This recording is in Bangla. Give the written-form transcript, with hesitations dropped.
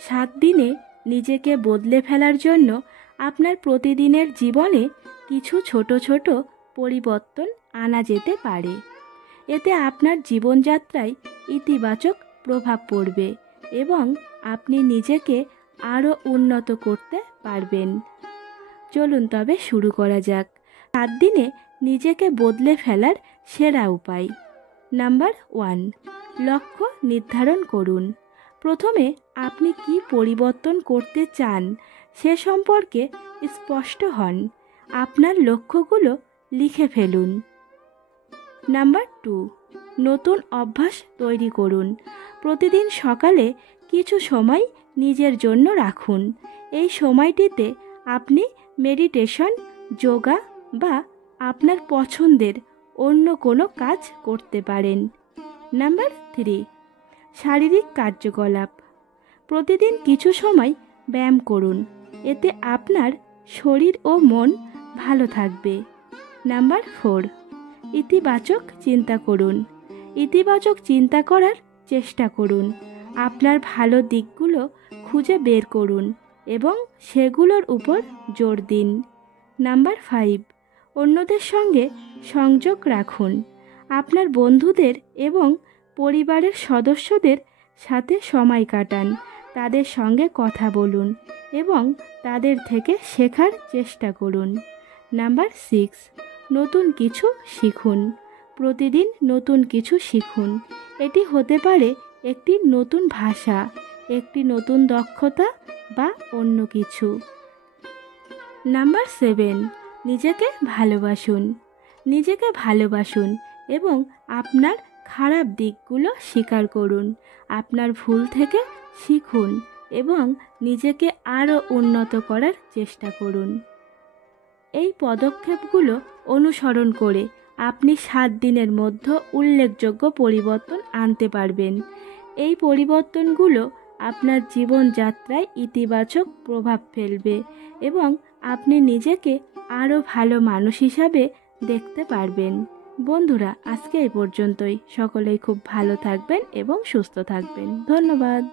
7 দিনে নিজেকে বদলে ফেলার জন্য আপনার প্রতিদিনের জীবনে কিছু ছোট ছোট পরিবর্তন আনা যেতে পারে। এতে আপনার জীবনযাত্রায় ইতিবাচক প্রভাব পড়বে এবং আপনি নিজেকে আরও উন্নত করতে পারবেন। চলুন তবে শুরু করা যাক 7 দিনে নিজেকে বদলে ফেলার সেরা উপায়। নাম্বার 1, লক্ষ্য নির্ধারণ করুন। প্রথমে আপনি কি পরিবর্তন করতে চান সে সম্পর্কে স্পষ্ট হন। আপনার লক্ষ্যগুলো লিখে ফেলুন। নাম্বার 2, নতুন অভ্যাস তৈরি করুন। প্রতিদিন সকালে কিছু সময় নিজের জন্য রাখুন। এই সময়টিতে আপনি মেডিটেশন, যোগা বা আপনার পছন্দের অন্য কোনো কাজ করতে পারেন। নাম্বার 3, শারীরিক কার্যকলাপ। প্রতিদিন কিছু সময় ব্যায়াম করুন। এতে আপনার শরীর ও মন ভালো থাকবে। নাম্বার 4, ইতিবাচক চিন্তা করুন। ইতিবাচক চিন্তা করার চেষ্টা করুন। আপনার ভালো দিকগুলো খুঁজে বের করুন এবং সেগুলোর উপর জোর দিন। নাম্বার 5, অন্যদের সঙ্গে সংযোগ রাখুন। আপনার বন্ধুদের এবং পরিবারের সদস্যদের সাথে সময় কাটান। তাদের সঙ্গে কথা বলুন এবং তাদের থেকে শেখার চেষ্টা করুন। নাম্বার 6, নতুন কিছু শিখুন। প্রতিদিন নতুন কিছু শিখুন। এটি হতে পারে একটি নতুন ভাষা, একটি নতুন দক্ষতা বা অন্য কিছু। নাম্বার 7, নিজেকে ভালোবাসুন। নিজেকে ভালোবাসুন এবং আপনার খারাপ দিকগুলো স্বীকার করুন। আপনার ভুল থেকে শিখুন এবং নিজেকে আরও উন্নত করার চেষ্টা করুন। এই পদক্ষেপগুলো অনুসরণ করে আপনি 7 দিনের মধ্যে উল্লেখযোগ্য পরিবর্তন আনতে পারবেন। এই পরিবর্তনগুলো আপনার জীবনযাত্রায় ইতিবাচক প্রভাব ফেলবে এবং আপনি নিজেকে আরও ভালো মানুষ হিসাবে দেখতে পারবেন। বন্ধুরা, আজকে এই পর্যন্তই। সকলেই খুব ভালো থাকবেন এবং সুস্থ থাকবেন। ধন্যবাদ।